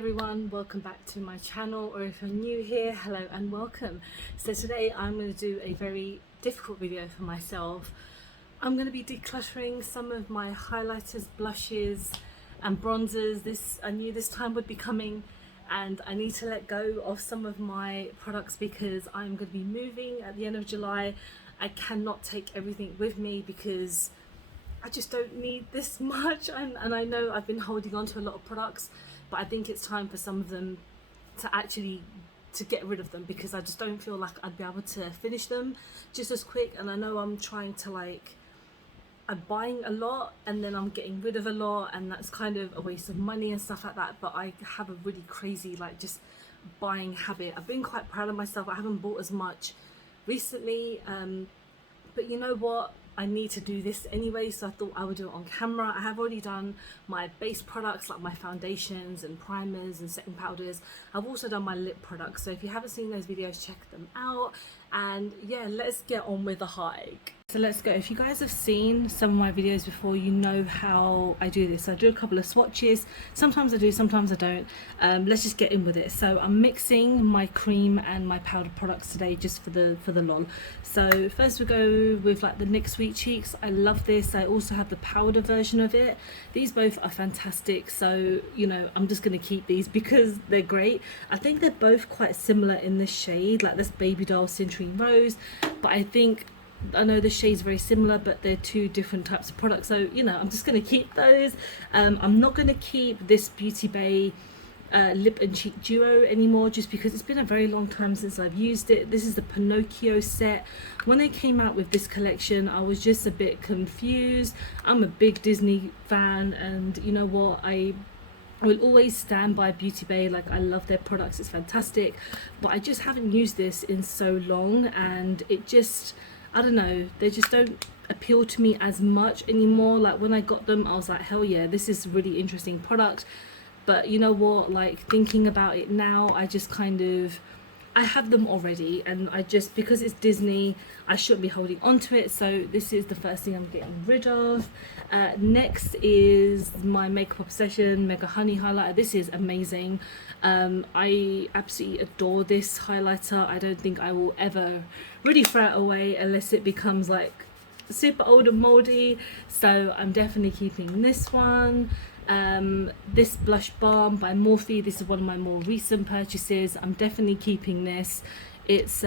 everyone, welcome back to my channel, or if you're new here, hello and welcome. So today I'm going to do a very difficult video for myself. I'm going to be decluttering some of my highlighters, blushes and bronzers. I knew this time would be coming, and I need to let go of some of my products because I'm going to be moving at the end of July. I cannot take everything with me because I just don't need this much, and I know I've been holding on to a lot of products, but I think it's time for some of them to get rid of them, because I just don't feel like I'd be able to finish them just as quick. And I know I'm trying to I'm buying a lot and then I'm getting rid of a lot, and that's kind of a waste of money and stuff like that. But I have a really crazy just buying habit. I've been quite proud of myself. I haven't bought as much recently, but you know what, I need to do this anyway, so I thought I would do it on camera. I have already done my base products like my foundations and primers and setting powders. I've also done my lip products, so if you haven't seen those videos, check them out. And yeah, let's get on with the hike. So let's go. If you guys have seen some of my videos before, you know how I do this. I do a couple of swatches. Sometimes I do, sometimes I don't. Let's just get in with it. So I'm mixing my cream and my powder products today just for the lol. So first we go with the Nyx Wheat Cheeks. I love this. I also have the powder version of it. These both are fantastic. So, you know, I'm just going to keep these because they're great. I think they're both quite similar in this shade, like this Baby Doll Citrine Rose. But I know the shade's very similar, but they're two different types of products, so you know, I'm just going to keep those. I'm not going to keep this Beauty Bay lip and cheek duo anymore, just because it's been a very long time since I've used it. This is the Pinocchio set. When they came out with this collection, I was just a bit confused. I'm a big Disney fan, and you know what, I will always stand by Beauty Bay. I love their products, it's fantastic, but I just haven't used this in so long, and it just, I don't know, they just don't appeal to me as much anymore. When I got them, I was like, hell yeah, this is a really interesting product. But you know what, thinking about it now, I have them already, and because it's Disney, I shouldn't be holding on to it. So this is the first thing I'm getting rid of. Next is my Makeup Obsession Mega Honey Highlighter. This is amazing. I absolutely adore this highlighter. I don't think I will ever really throw it away unless it becomes super old and moldy. So I'm definitely keeping this one. This blush balm by Morphe, this is one of my more recent purchases. I'm definitely keeping this. It's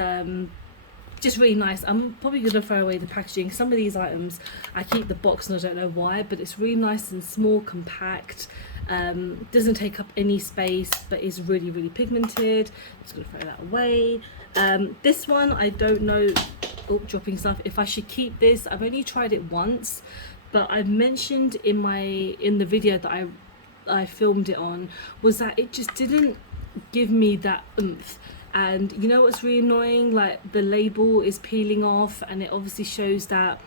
just really nice. I'm probably going to throw away the packaging. Some of these items I keep the box and I don't know why, but it's really nice and small, compact. Doesn't take up any space, but is really, really pigmented. Just going to throw that away. This one, I don't know, dropping stuff, if I should keep this. I've only tried it once, but I mentioned in the video that I filmed it on, was that it just didn't give me that oomph. And you know what's really annoying? The label is peeling off, and it obviously shows that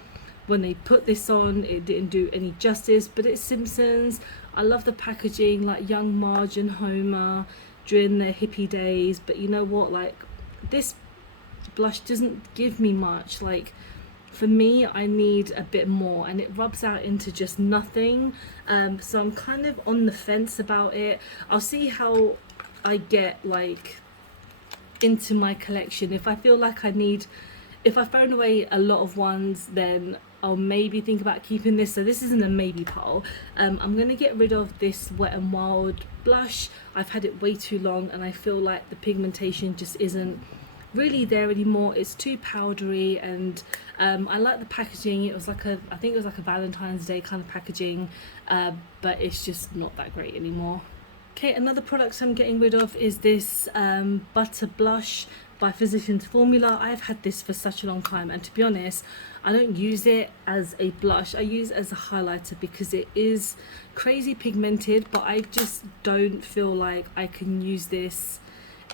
when they put this on, it didn't do any justice. But it's Simpsons. I love the packaging, young Marge and Homer during their hippie days. But you know what? This blush doesn't give me much. For me, I need a bit more, and it rubs out into just nothing. So I'm kind of on the fence about it. I'll see how I get into my collection. If I feel if I've thrown away a lot of ones, then I'll maybe think about keeping this. So this is in a maybe pile. I'm going to get rid of this Wet n Wild blush. I've had it way too long, and I feel like the pigmentation just isn't really there anymore. It's too powdery, and I like the packaging. It was I think it was a Valentine's Day kind of packaging, but it's just not that great anymore. Okay, another product I'm getting rid of is this Butter Blush by Physicians Formula. I've had this for such a long time, and to be honest, I don't use it as a blush. I use it as a highlighter because it is crazy pigmented, but I just don't feel like I can use this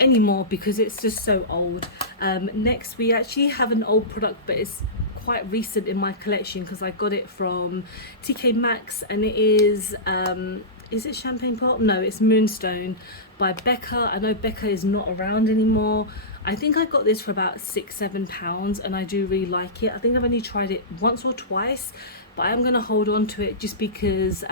anymore because it's just so old. Next, we actually have an old product, but it's quite recent in my collection because I got it from TK Maxx, and it is it Champagne Pop? No, it's Moonstone by Becca. I know Becca is not around anymore. I think I got this for about £6-7, and I do really like it. I think I've only tried it once or twice, but I am going to hold on to it just because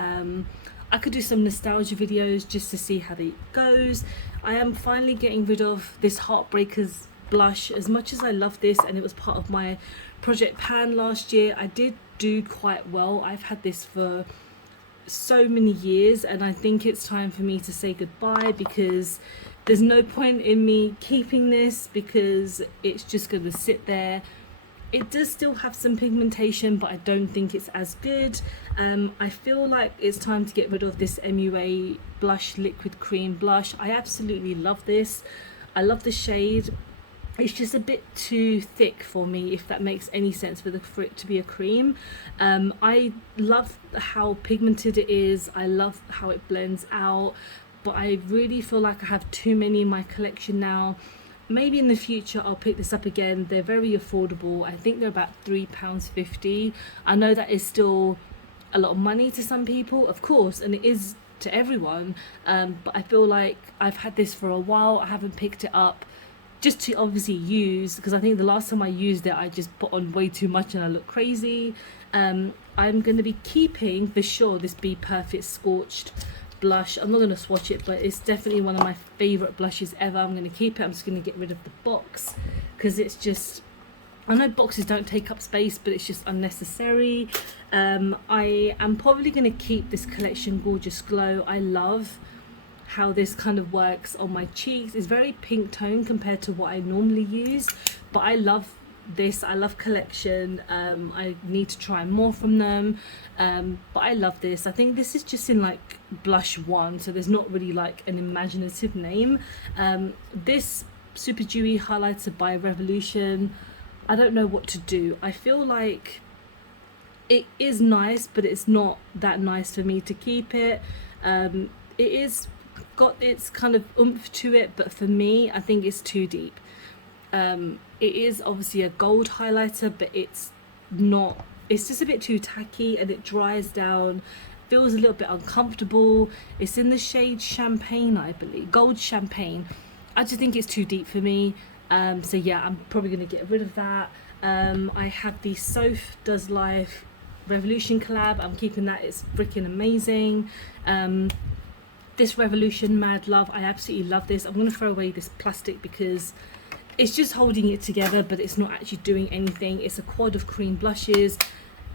I could do some nostalgia videos just to see how it goes. I am finally getting rid of this Heartbreakers blush. As much as I love this and it was part of my project pan last year, I did do quite well. I've had this for so many years and I think it's time for me to say goodbye, because there's no point in me keeping this because it's just going to sit there. It does still have some pigmentation, but I don't think it's as good. I feel like it's time to get rid of this MUA blush liquid cream blush. I absolutely love this. I love the shade. It's just a bit too thick for me, if that makes any sense, for it to be a cream. I love how pigmented it is. I love how it blends out, but I really feel like I have too many in my collection now. Maybe in the future I'll pick this up again. They're very affordable. I think they're about £3.50. I know that is still a lot of money to some people, of course, and it is to everyone, but I feel like I've had this for a while. I haven't picked it up just to obviously use, because I think the last time I used it I just put on way too much and I look crazy. I'm going to be keeping for sure this Be Perfect Scorched blush. I'm not going to swatch it, but it's definitely one of my favorite blushes ever. I'm going to keep it. I'm just going to get rid of the box because it's just, I know boxes don't take up space, but it's just unnecessary. I am probably going to keep this collection Gorgeous Glow. I love how this kind of works on my cheeks. It's very pink tone compared to what I normally use, but I love this. I love collection. I need to try more from them, but I love this. I think this is just in like blush 1, so there's not really like an imaginative name. This super dewy highlighter by Revolution, I don't know what to do. I feel like it is nice, but it's not that nice for me to keep it. It is got its kind of oomph to it, but for me I think it's too deep. It is obviously a gold highlighter, but it's not, it's just a bit too tacky and it dries down, feels a little bit uncomfortable. It's in the shade Champagne, I believe, Gold Champagne. I just think it's too deep for me, so yeah, I'm probably going to get rid of that. I have the Soph Does Life Revolution collab. I'm keeping that. It's freaking amazing. This Revolution Mad Love, I absolutely love this. I'm going to throw away this plastic because it's just holding it together, but it's not actually doing anything. It's a quad of cream blushes,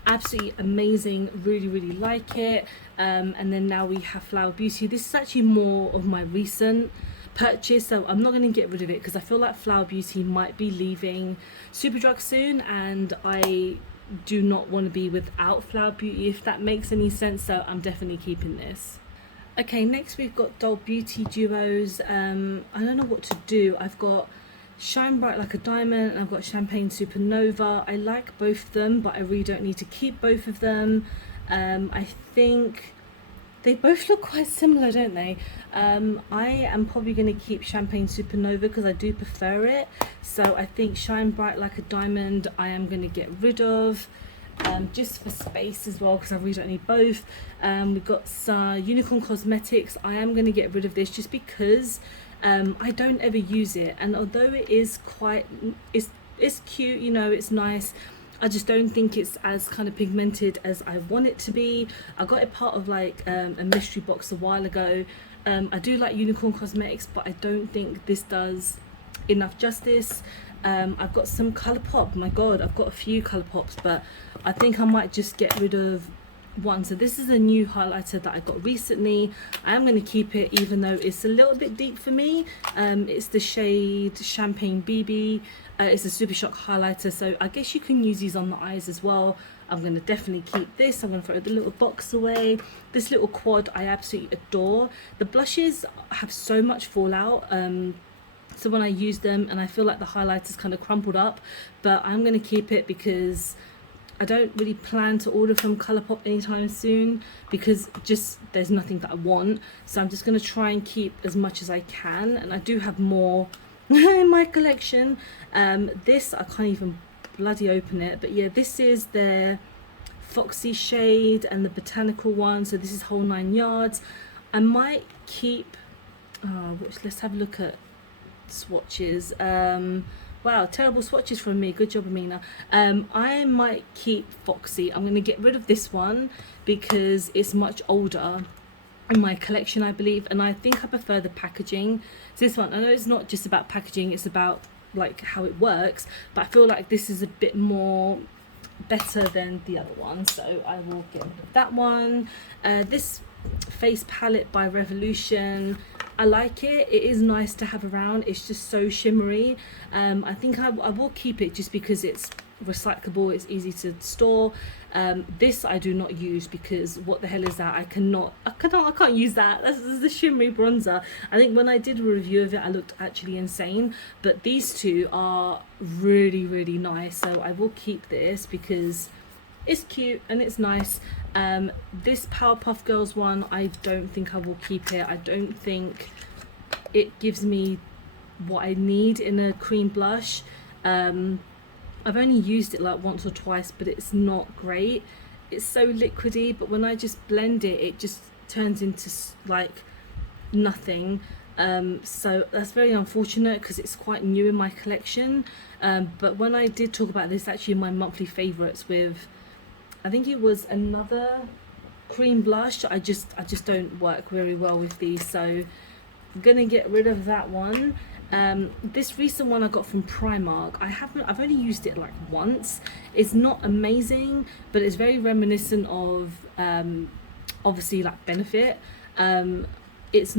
absolutely amazing, really like it. And then now we have Flower Beauty. This is actually more of my recent purchase, so I'm not going to get rid of it because I feel like Flower Beauty might be leaving Superdrug soon and I do not want to be without Flower Beauty, if that makes any sense, so I'm definitely keeping this. Okay, next we've got Doll Beauty duos. I don't know what to do. I've got Shine Bright Like a Diamond and I've got Champagne Supernova. I like both of them, but I really don't need to keep both of them. I think they both look quite similar, don't they? I am probably going to keep Champagne Supernova because I do prefer it. So I think Shine Bright Like a Diamond I am going to get rid of. Just for space as well, because I really don't need both. We've got Unicorn Cosmetics. I am going to get rid of this just because I don't ever use it, and although it is quite, it's cute, you know, it's nice, I just don't think it's as kind of pigmented as I want it to be. I got it part of like a mystery box a while ago. I do like Unicorn Cosmetics, but I don't think this does enough justice. I've got some Colourpop. My god, I've got a few Colourpops, but I think I might just get rid of one. So this is a new highlighter that I got recently. I am going to keep it even though it's a little bit deep for me. It's the shade Champagne BB. It's a Super Shock highlighter, so I guess you can use these on the eyes as well. I'm going to definitely keep this. I'm going to throw the little box away. This little quad I absolutely adore. The blushes have so much fallout, so when I use them, and I feel like the highlighter's kind of crumpled up, but I'm going to keep it because I don't really plan to order from Colourpop anytime soon because just there's nothing that I want. So I'm just going to try and keep as much as I can, and I do have more in my collection. This, I can't even bloody open it, but yeah, this is their Foxy shade and the botanical one, so this is whole 9 yards. I might keep, let's have a look at swatches. Wow, terrible swatches from me. Good job, Ameena. I might keep Foxy. I'm going to get rid of this one because it's much older. in my collection, I believe, and I think I prefer the packaging. So this one, I know it's not just about packaging, it's about like how it works, but I feel like this is a bit more better than the other one, so I will get rid of that one. This face palette by Revolution, I like it. It is nice to have around. It's just so shimmery. I think I will keep it just because it's recyclable, it's easy to store. This I do not use because what the hell is that? I can't use that. This is the Shimmery Bronzer. I think when I did a review of it, I looked actually insane, but these two are really, really nice, so I will keep this because it's cute and it's nice. This Powerpuff Girls one, I don't think I will keep it. I don't think it gives me what I need in a cream blush. I've only used it like once or twice, but it's not great. It's so liquidy, but when I just blend it, it just turns into like nothing. So that's very unfortunate because it's quite new in my collection. But when I did talk about this, actually my monthly favorites with, I think it was another cream blush. I just don't work very well with these, so I'm gonna get rid of that one. This recent one I got from Primark, I've only used it like once. It's not amazing, but it's very reminiscent of obviously like Benefit. It's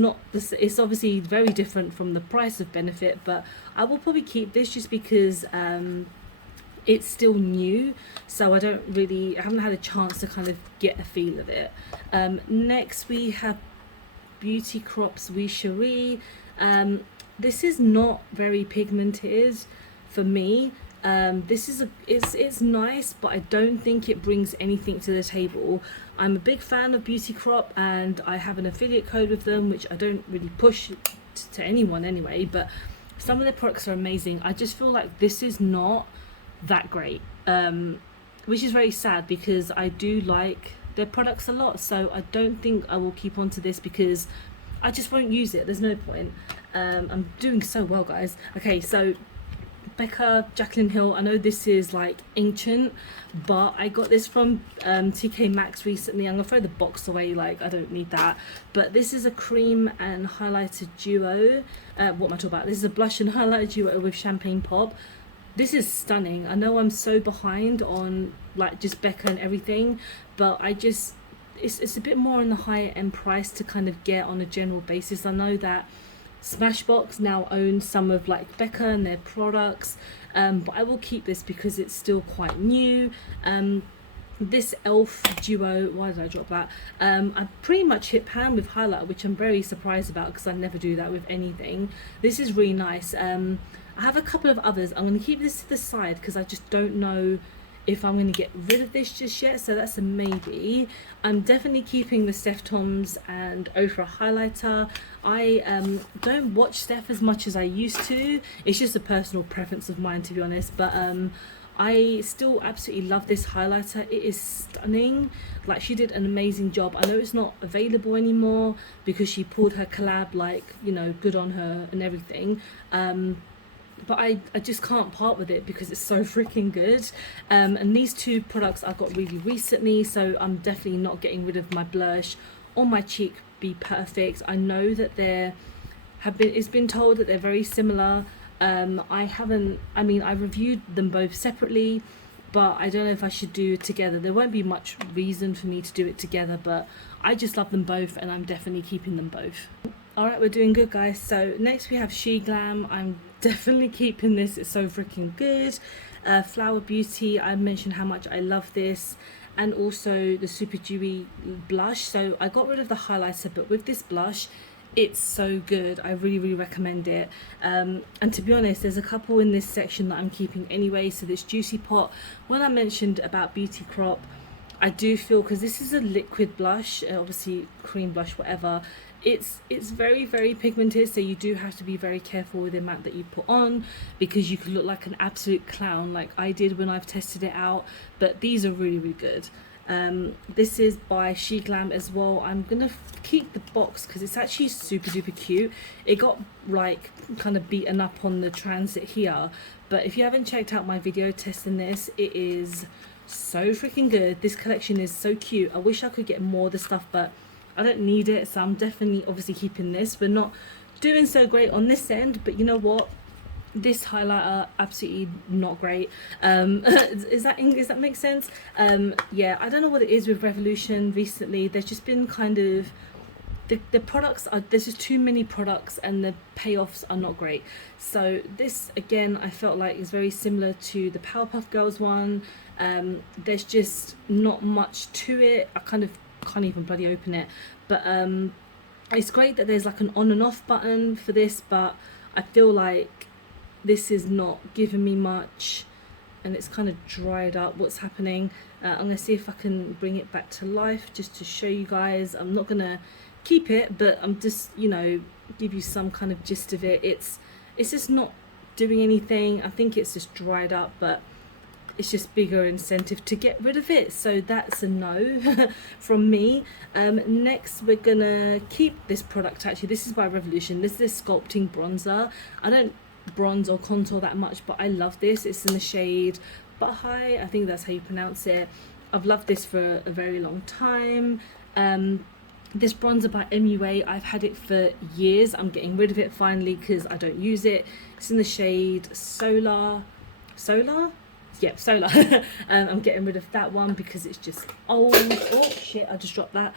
obviously very different from the price of Benefit, but I will probably keep this just because it's still new, so I haven't had a chance to kind of get a feel of it. Next we have Beauty Crop's Wee Cherie. This is not very pigmented for me. It's nice, but I don't think it brings anything to the table. I'm a big fan of Beauty Crop and I have an affiliate code with them, which I don't really push to anyone anyway, but some of their products are amazing. I just feel like this is not that great, which is very sad because I do like their products a lot, so I don't think I will keep on to this because I just won't use it. There's no point. I'm doing so well, guys. Okay, so Becca Jaclyn Hill, I know this is like ancient, but I got this from TK Maxx recently. I'm gonna throw the box away, like I don't need that, but this is a cream and highlighter duo. What am I talking about? This is a blush and highlighter duo with Champagne Pop. This is stunning. I know I'm so behind on like just Becca and everything, but it's a bit more on the higher end price to kind of get on a general basis. I know that Smashbox now owns some of like Becca and their products, but I will keep this because it's still quite new. This elf duo, why did I drop that? I pretty much hit pan with highlighter, which I'm very surprised about because I never do that with anything. This is really nice. I have a couple of others. I'm going to keep this to the side because I just don't know if I'm going to get rid of this just yet, so that's a maybe. I'm definitely keeping the Steph Toms and Ofra highlighter. I don't watch Steph as much as I used to. It's just a personal preference of mine, to be honest, but I still absolutely love this highlighter. It is stunning. Like, she did an amazing job. I know it's not available anymore because she pulled her collab, like, you know, good on her and everything, but I just can't part with it because it's so freaking good. And these two products I got really recently, so I'm definitely not getting rid of my blush or my cheek Be Perfect. I know that it's been told that they're very similar. I reviewed them both separately, but I don't know if I should do it together. There won't be much reason for me to do it together, but I just love them both and I'm definitely keeping them both. Alright, we're doing good, guys. So next we have She Glam. I'm definitely keeping this. It's so freaking good. Flower Beauty, I mentioned how much I love this, and also the Super Dewy blush. So I got rid of the highlighter, but with this blush, it's so good. I really, really recommend it. And to be honest, there's a couple in this section that I'm keeping anyway. So this Juicy Pot, when I mentioned about Beauty Crop, I do feel, because this is a liquid blush, obviously cream blush, whatever, it's very, very pigmented, so you do have to be very careful with the amount that you put on because you could look like an absolute clown like I did when I've tested it out. But these are really, really good. This is by She Glam as well. I'm gonna keep the box because it's actually super duper cute. It got like kind of beaten up on the transit here, but if you haven't checked out my video testing this, it is so freaking good. This collection is so cute. I wish I could get more of the stuff, but I don't need it, so I'm definitely obviously keeping this. We're not doing so great on this end, but you know what, this highlighter absolutely not great. Does that make sense? Yeah, I don't know what it is with Revolution recently. There's just been kind of the products are, there's just too many products and the payoffs are not great. So this again, I felt like is very similar to the Powerpuff Girls one. There's just not much to it. I kind of can't even bloody open it, but it's great that there's like an on and off button for this, but I feel like this is not giving me much, and it's kind of dried up. What's happening? I'm gonna see if I can bring it back to life just to show you guys. I'm not gonna keep it, but I'm just, you know, give you some kind of gist of it. It's just not doing anything. I think it's just dried up, but it's just bigger incentive to get rid of it, so that's a no from me. Next we're gonna keep this product. Actually, this is by Revolution. This is a sculpting bronzer. I don't bronze or contour that much, but I love this. It's in the shade Bahai, I think that's how you pronounce it. I've loved this for a very long time. This bronzer by MUA, I've had it for years. I'm getting rid of it finally because I don't use it. It's in the shade Solar? Yep, Solar. I'm getting rid of that one because it's just old. Oh shit, I just dropped that.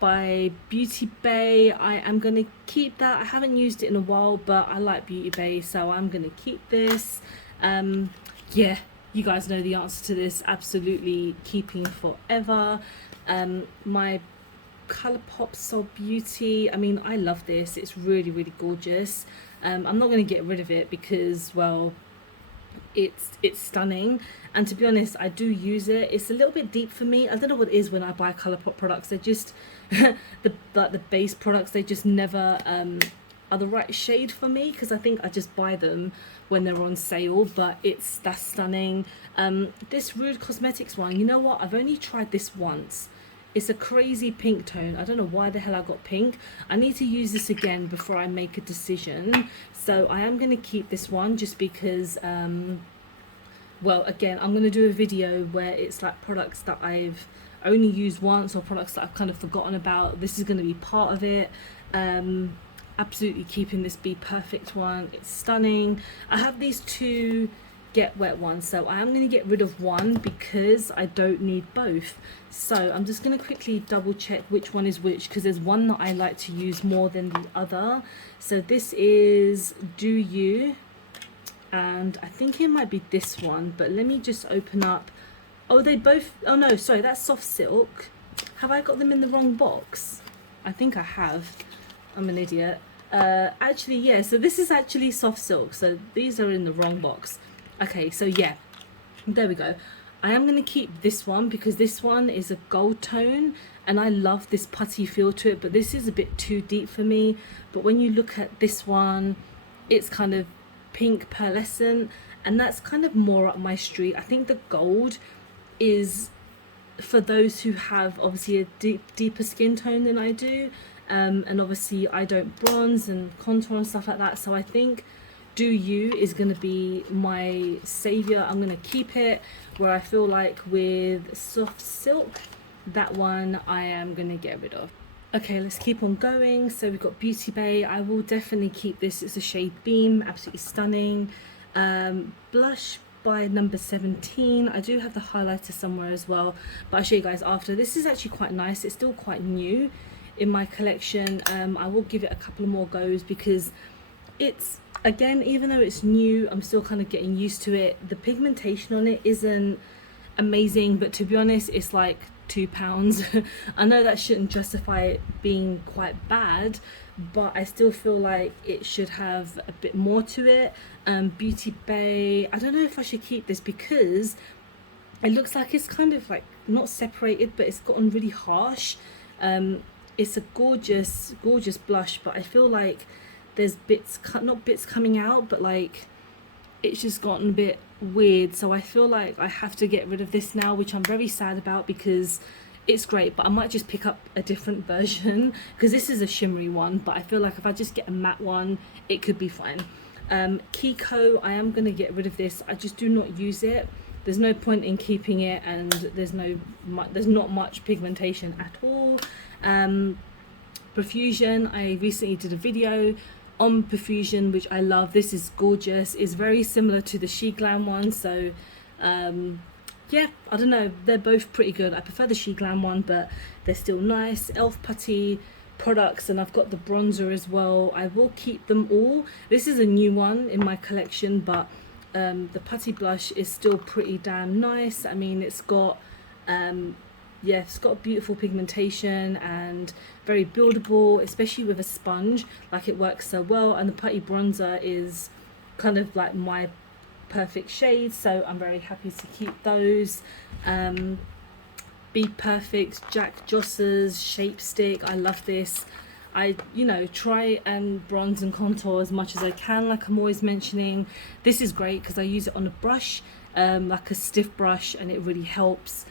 By Beauty Bay, I am going to keep that. I haven't used it in a while, but I like Beauty Bay, so I'm going to keep this. Yeah, you guys know the answer to this. Absolutely keeping forever. My Colourpop Soul Beauty, I mean, I love this. It's really, really gorgeous. I'm not going to get rid of it because, well, it's stunning, and to be honest, I do use it. It's a little bit deep for me. I don't know what it is when I buy Colourpop products. They're just the base products, they just never are the right shade for me, because I think I just buy them when they're on sale. But that's stunning. This Rude Cosmetics one, you know what, I've only tried this once. It's a crazy pink tone. I don't know why the hell I got pink. I need to use this again before I make a decision. So I am going to keep this one just because, well, again, I'm going to do a video where it's like products that I've only used once or products that I've kind of forgotten about. This is going to be part of it. Absolutely keeping this Be Perfect one. It's stunning. I have these two Get Wet ones, so I am going to get rid of one because I don't need both. So I'm just going to quickly double check which one is which, because there's one that I like to use more than the other. So this is Do You, and I think it might be this one, but let me just open up. Oh, they both, oh no, sorry, that's Soft Silk. Have I got them in the wrong box? I think I have. I'm an idiot. Actually, yeah, so this is actually Soft Silk, so these are in the wrong box. Okay, so yeah, there we go. I am going to keep this one because this one is a gold tone and I love this putty feel to it, but this is a bit too deep for me. But when you look at this one, it's kind of pink pearlescent, and that's kind of more up my street. I think the gold is for those who have obviously a deeper skin tone than I do, and obviously I don't bronze and contour and stuff like that, so I think Do You is going to be my savior. I'm going to keep it, where I feel like with Soft Silk, that one I am going to get rid of. Okay, let's keep on going. So we've got Beauty Bay. I will definitely keep this. It's a shade Beam, absolutely stunning. Blush by number 17. I do have the highlighter somewhere as well, but I'll show you guys after. This is actually quite nice. It's still quite new in my collection. I will give it a couple more goes because it's, again, even though it's new, I'm still kind of getting used to it. The pigmentation on it isn't amazing, but to be honest, it's like £2. I know that shouldn't justify it being quite bad, but I still feel like it should have a bit more to it. Beauty Bay, I don't know if I should keep this because it looks like it's kind of like not separated, but it's gotten really harsh. It's a gorgeous blush, but I feel like there's bits, not bits coming out, but like it's just gotten a bit weird. So I feel like I have to get rid of this now, which I'm very sad about because it's great, but I might just pick up a different version because this is a shimmery one, but I feel like if I just get a matte one, it could be fine. Kiko, I am going to get rid of this. I just do not use it. there's no point in keeping it, and there's not much pigmentation at all. Profusion, I recently did a video on Profusion, which I love. This is gorgeous. It's very similar to the She Glam one, so yeah, I don't know, they're both pretty good. I prefer the She Glam one, but they're still nice. Elf Putty products, and I've got the bronzer as well. I will keep them all. This is a new one in my collection, but the Putty Blush is still pretty damn nice. I mean, it's got yeah, it's got beautiful pigmentation and very buildable, especially with a sponge. Like, it works so well. And the Putty Bronzer is kind of like my perfect shade, so I'm very happy to keep those. Be Perfect Jack Joss's Shape Stick, I love this. I, you know, try and bronze and contour as much as I can, like I'm always mentioning. This is great because I use it on a brush, like a stiff brush, and it really helps.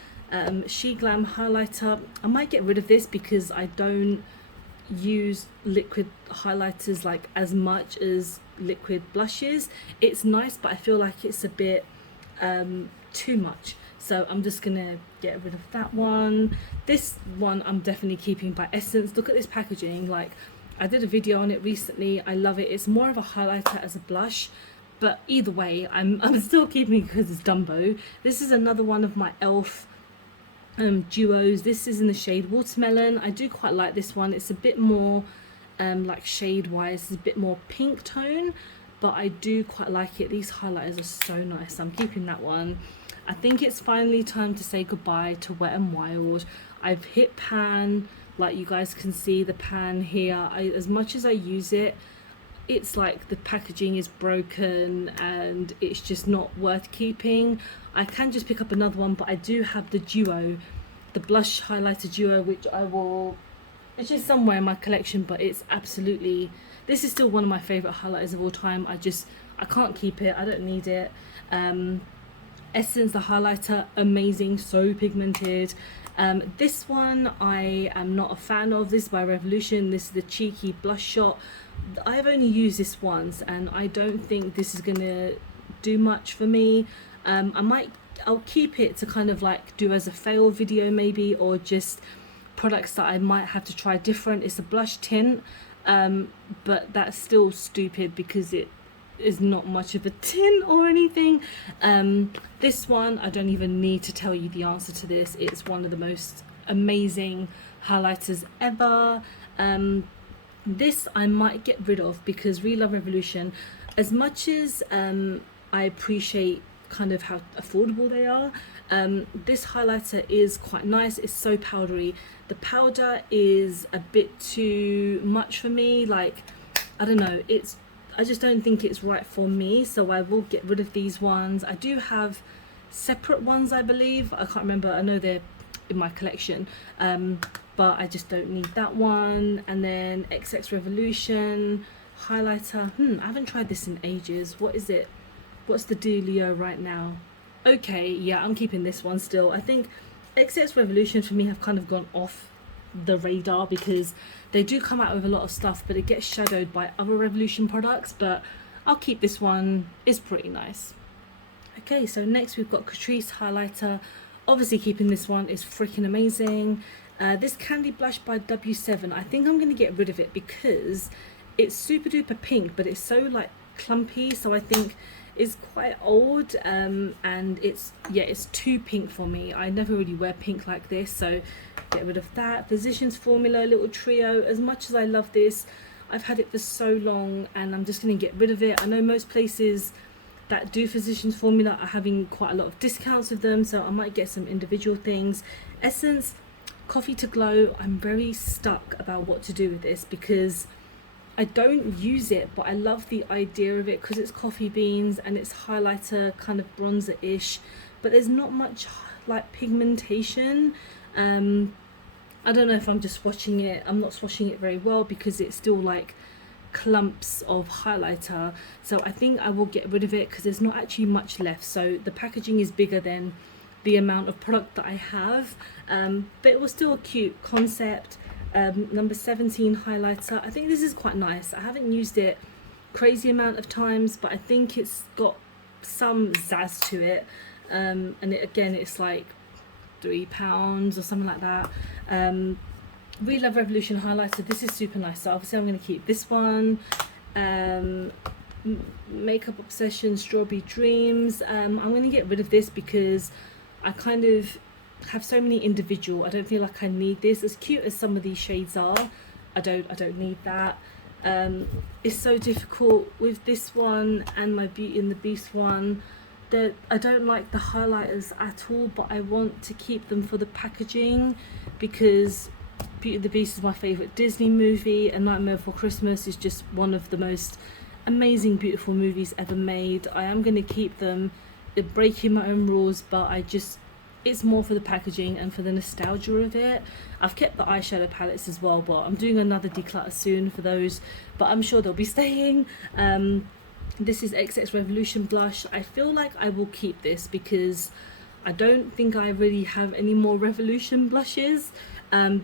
She Glam highlighter, I might get rid of this because I don't use liquid highlighters like as much as liquid blushes. It's nice, but I feel like it's a bit too much, so I'm just gonna get rid of that one. This one I'm definitely keeping, by Essence. Look at this packaging. Like, I did a video on it recently. I love it. It's more of a highlighter as a blush, but either way, I'm still keeping it because it's Dumbo. This is another one of my Elf duos. This is in the shade Watermelon. I do quite like this one. It's a bit more like shade wise, it's a bit more pink tone, but I do quite like it. These highlighters are so nice. I'm keeping that one. I think it's finally time to say goodbye to Wet n Wild. I've hit pan, like you guys can see the pan here. As much as I use it, it's like the packaging is broken and it's just not worth keeping. I can just pick up another one, but I do have the duo, the blush highlighter duo, which I will, it's just somewhere in my collection, but it's absolutely, this is still one of my favorite highlighters of all time. I can't keep it, I don't need it. Essence, the highlighter, amazing, so pigmented. This one I am not a fan of. This is by Revolution. This is the Cheeky Blush Shot. I've only used this once, and I don't think this is gonna do much for me. I'll keep it to kind of like do as a fail video maybe, or just products that I might have to try different. It's a blush tint, but that's still stupid because it is not much of a tint or anything. This one, I don't even need to tell you the answer to this. It's one of the most amazing highlighters ever. This I might get rid of because Real Love Revolution, as much as I appreciate kind of how affordable they are, this highlighter is quite nice. It's so powdery. The powder is a bit too much for me. Like, I don't know, I just don't think it's right for me, so I will get rid of these ones. I do have separate ones, I believe. I can't remember. I know they're in my collection, but I just don't need that one. And then XX Revolution highlighter. I haven't tried this in ages. What is it? What's the dealio right now? Okay, yeah, I'm keeping this one still. I think XX Revolution for me have kind of gone off the radar because they do come out with a lot of stuff, but it gets shadowed by other Revolution products. But I'll keep this one. It's pretty nice. Okay, so next we've got Catrice Highlighter. Obviously keeping this one, is freaking amazing. This Candy Blush by W7, I think I'm going to get rid of it because it's super duper pink, but it's so like clumpy, so I think it's quite old, and it's too pink for me. I never really wear pink like this, so get rid of that. Physicians Formula Little Trio, as much as I love this, I've had it for so long and I'm just going to get rid of it. I know most places that do Physicians Formula are having quite a lot of discounts with them, so I might get some individual things. Essence Coffee to Glow, I'm very stuck about what to do with this because I don't use it, but I love the idea of it because it's coffee beans and it's highlighter kind of bronzer-ish, but there's not much like pigmentation. I don't know if I'm just swatching it. I'm not swatching it very well because it's still like clumps of highlighter, so I think I will get rid of it because there's not actually much left. So the packaging is bigger than the amount of product that I have, but it was still a cute concept. Number 17 highlighter, I think this is quite nice. I haven't used it crazy amount of times, but I think it's got some zazz to it. and again it's like £3 or something like that. Really love Revolution highlighter. This is super nice, so obviously I'm going to keep this one. Makeup Obsession Strawberry Dreams. I'm going to get rid of this because I kind of have so many individual. I don't feel like I need this. As cute as some of these shades are, I don't need that. It's so difficult with this one and my Beauty and the Beast one that I don't like the highlighters at all, but I want to keep them for the packaging because Beauty and the Beast is my favourite Disney movie, and Nightmare Before Christmas is just one of the most amazing, beautiful movies ever made. I am going to keep them. They're breaking my own rules, but it's more for the packaging and for the nostalgia of it. I've kept the eyeshadow palettes as well, but I'm doing another declutter soon for those, but I'm sure they'll be staying. This is XX Revolution Blush. I feel like I will keep this because I don't think I really have any more Revolution blushes,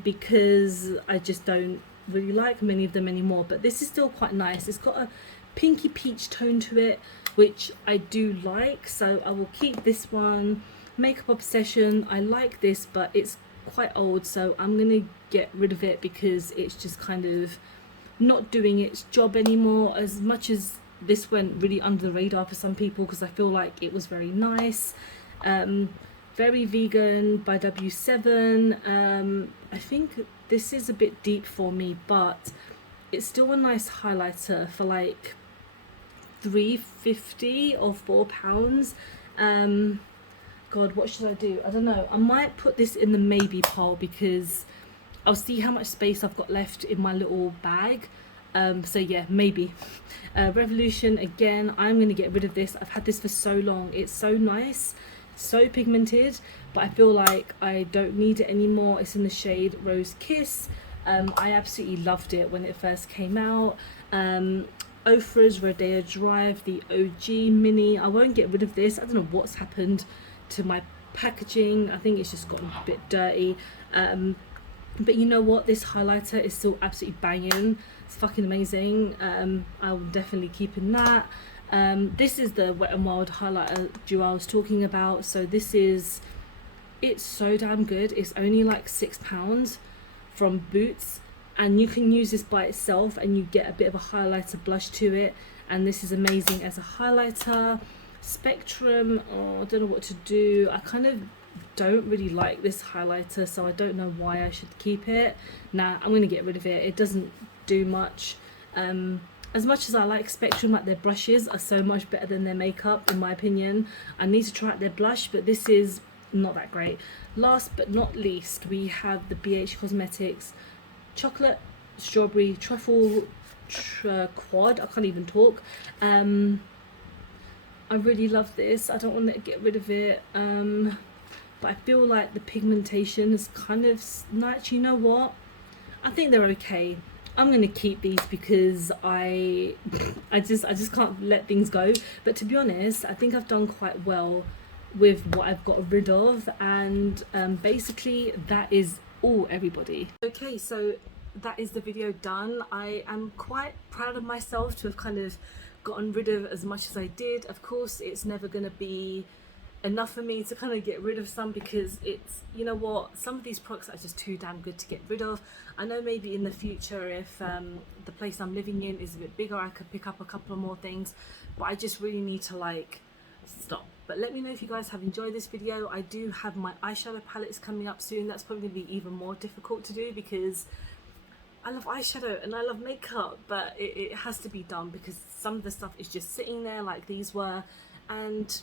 because I just don't really like many of them anymore, but this is still quite nice. It's got a pinky peach tone to it, which I do like, so I will keep this one. Makeup Obsession, I like this, but it's quite old, so I'm gonna get rid of it because it's just kind of not doing its job anymore. As much as this went really under the radar for some people because I feel like it was very nice. Very Vegan by W7. I think this is a bit deep for me, but it's still a nice highlighter for like £3.50 or £4. God, what should I do? I don't know. I might put this in the maybe pile because I'll see how much space I've got left in my little bag. So yeah, maybe. Revolution, again, I'm going to get rid of this. I've had this for so long. It's so nice, so pigmented, but I feel like I don't need it anymore. It's in the shade Rose Kiss. I absolutely loved it when it first came out. Ofra's Rodeo Drive, the OG mini. I won't get rid of this. I don't know what's happened to my packaging. I think it's just gotten a bit dirty, but you know what, this highlighter is still absolutely banging. It's fucking amazing. I'll definitely keep in that. This is the Wet n Wild highlighter duo I was talking about. So it's so damn good. It's only like £6 from Boots, and you can use this by itself and you get a bit of a highlighter blush to it, and this is amazing as a highlighter. Spectrum, oh, I don't know what to do. I kind of don't really like this highlighter, so I don't know why I should keep it. Nah, I'm gonna get rid of it. It doesn't do much. As much as I like Spectrum, like their brushes are so much better than their makeup in my opinion. I need to try out their blush, but this is not that great. Last but not least, we have the BH Cosmetics Chocolate Strawberry Truffle Quad. I can't even talk. I really love this. I don't want to get rid of it, but I feel like the pigmentation is kind of nice. You know what? I think they're okay. I'm going to keep these because I just can't let things go. But to be honest, I think I've done quite well with what I've got rid of, and basically that is all, everybody. Okay, so that is the video done. I am quite proud of myself to have kind of gotten rid of as much as I did. Of course, it's never going to be enough for me to kind of get rid of some because it's, you know what, some of these products are just too damn good to get rid of. I know maybe in the future, if the place I'm living in is a bit bigger, I could pick up a couple of more things, but I just really need to like stop. But let me know if you guys have enjoyed this video. I do have my eyeshadow palettes coming up soon. That's probably going to be even more difficult to do because I love eyeshadow and I love makeup, but it has to be done because some of the stuff is just sitting there like these were, and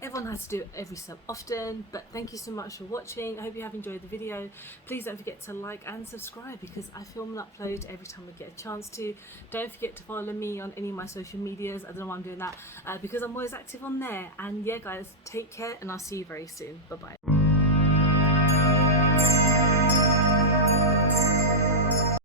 everyone has to do it every so often. But thank you so much for watching. I hope you have enjoyed the video. Please don't forget to like and subscribe because I film and upload every time I get a chance to. Don't forget to follow me on any of my social medias. I don't know why I'm doing that because I'm always active on there. And yeah guys, take care and I'll see you very soon. Bye bye.